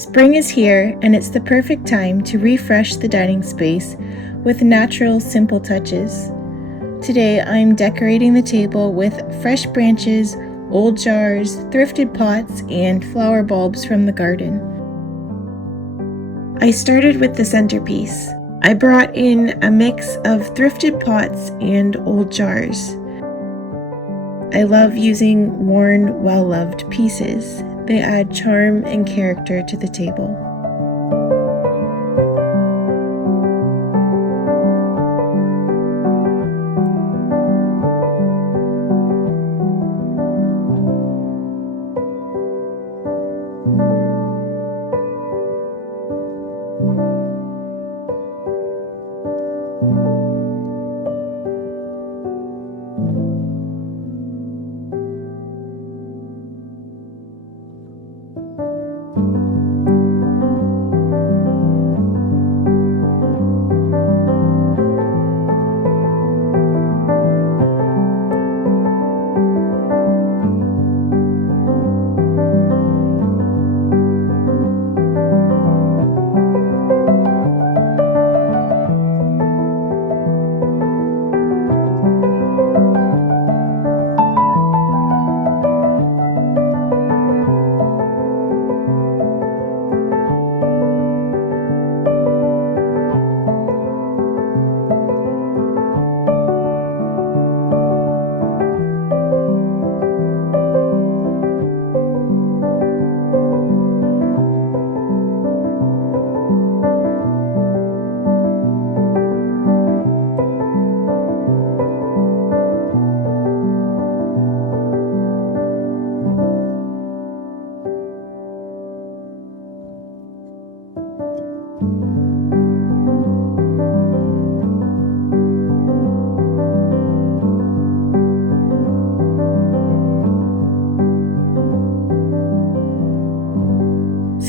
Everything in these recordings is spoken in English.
Spring is here, and it's the perfect time to refresh the dining space with natural, simple touches. Today, I'm decorating the table with fresh branches, old jars, thrifted pots, and flower bulbs from the garden. I started with the centerpiece. I brought in a mix of thrifted pots and old jars. I love using worn, well-loved pieces. They add charm and character to the table.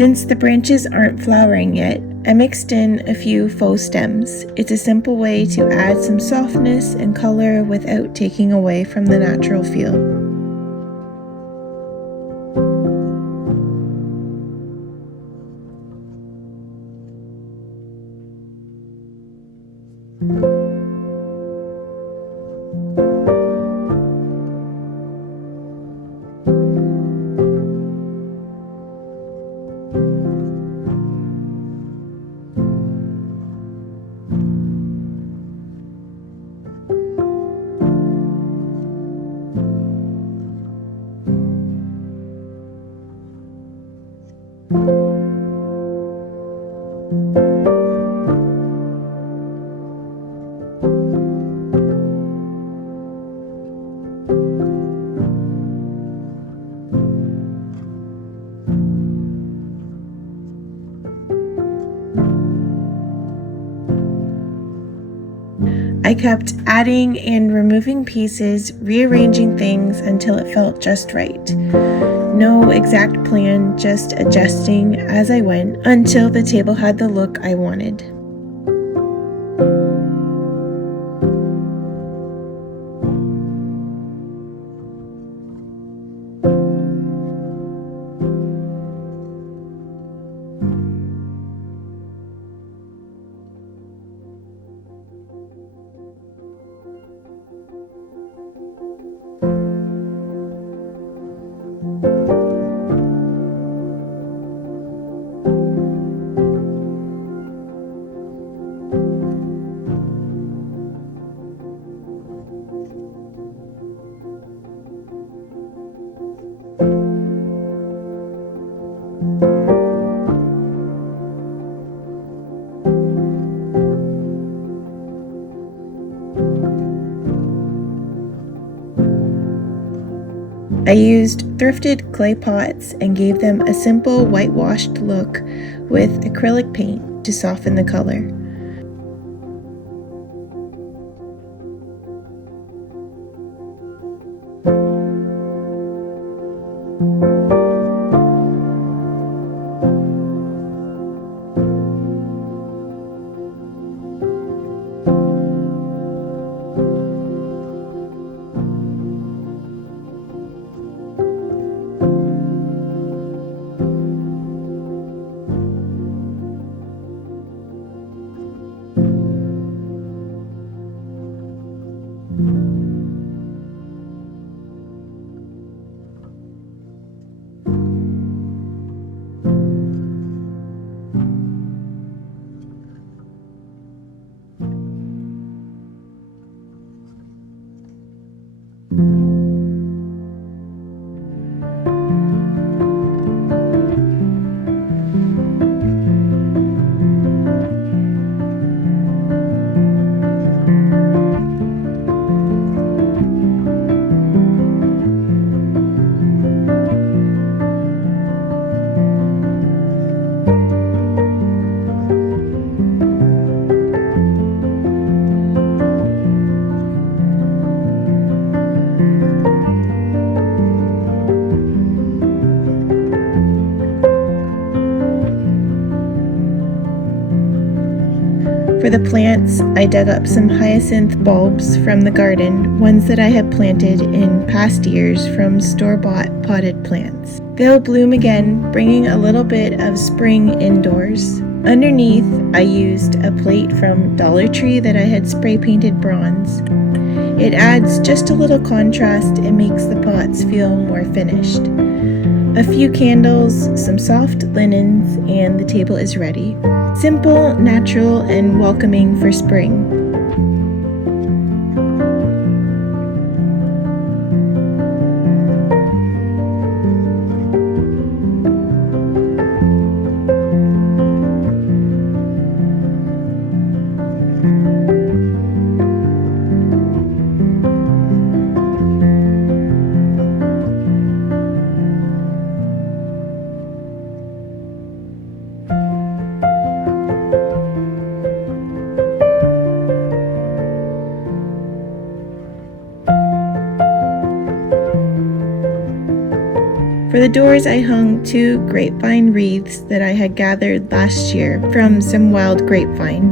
Since the branches aren't flowering yet, I mixed in a few faux stems. It's a simple way to add some softness and color without taking away from the natural feel. I kept adding and removing pieces, rearranging things until it felt just right. No exact plan, just adjusting as I went until the table had the look I wanted. I used thrifted clay pots and gave them a simple whitewashed look with acrylic paint to soften the color. For the plants, I dug up some hyacinth bulbs from the garden, ones that I had planted in past years from store-bought potted plants. They'll bloom again, bringing a little bit of spring indoors. Underneath, I used a plate from Dollar Tree that I had spray painted bronze. It adds just a little contrast and makes the pots feel more finished. A few candles, some soft linens, and the table is ready. Simple, natural, and welcoming for spring. For the doors, I hung 2 grapevine wreaths that I had gathered last year from some wild grapevine.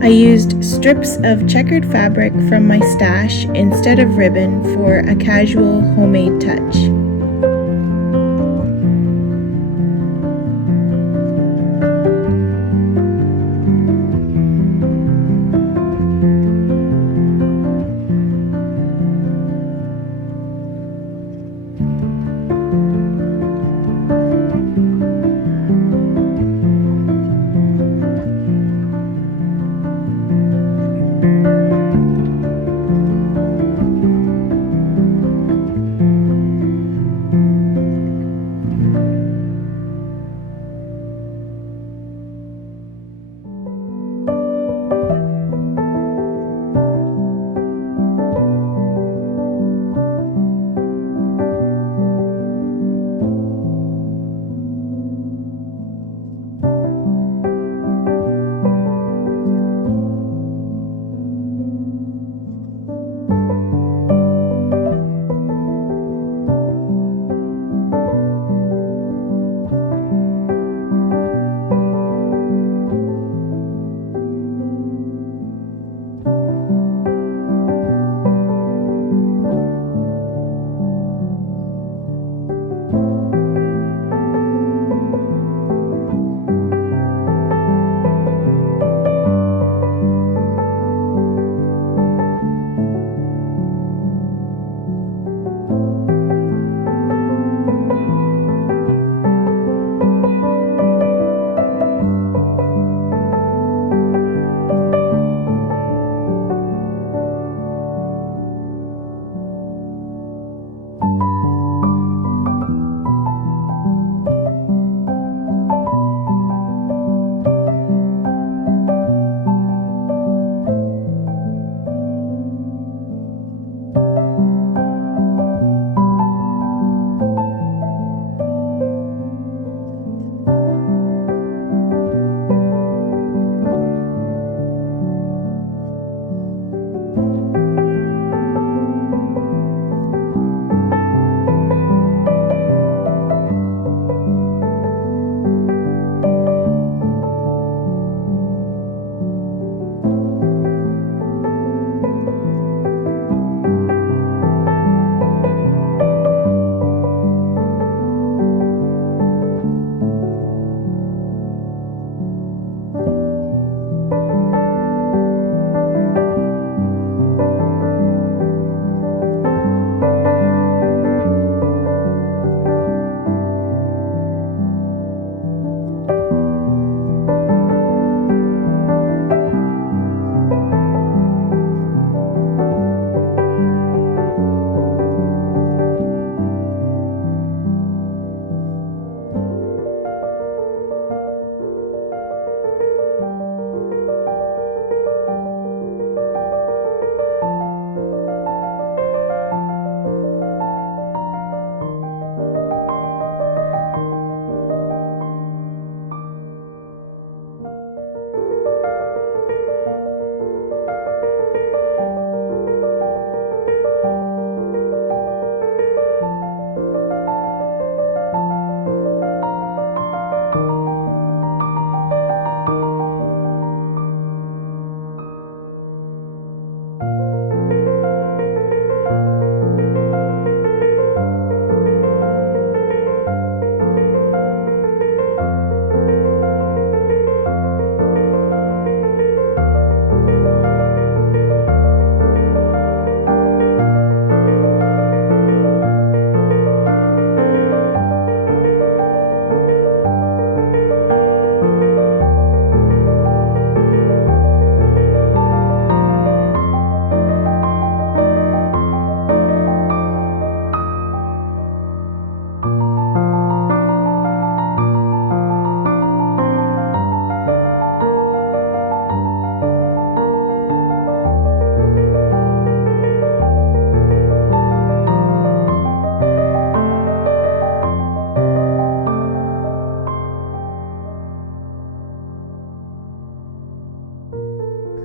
I used strips of checkered fabric from my stash instead of ribbon for a casual homemade touch.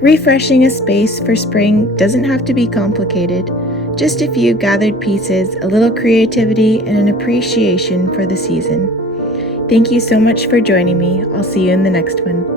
Refreshing a space for spring doesn't have to be complicated. Just a few gathered pieces, a little creativity, and an appreciation for the season. Thank you so much for joining me. I'll see you in the next one.